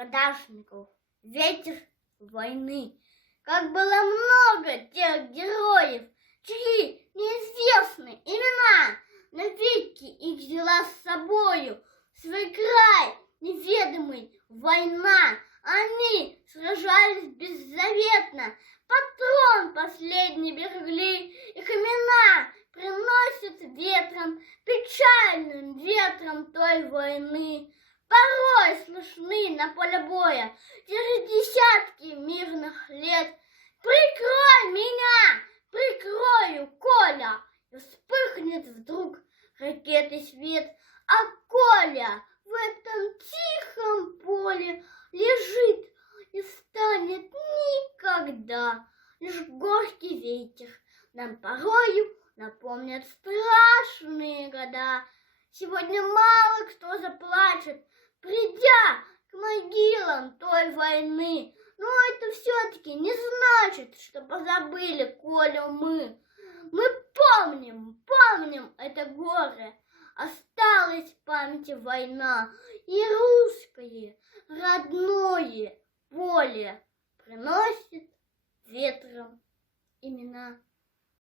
продажников, ветер войны. Как было много тех героев, чьи неизвестны имена, навеки их взяла с собою в свой край неведомый война. Они сражались беззаветно, патрон последний берегли, их имена приносят ветром, печальным ветром той войны. Порой слышны на поле боя через десятки мирных лет. Прикрой меня, прикрою, Коля, и вспыхнет вдруг ракетой свет. А Коля в этом тихом поле лежит и встанет никогда. Лишь горький ветер нам порою напомнит страшные года. Сегодня мало кто заплачет, придя к могилам той войны. Но это все-таки не значит, что позабыли Колю мы. Мы помним это горе. Осталась в памяти война и русское родное поле.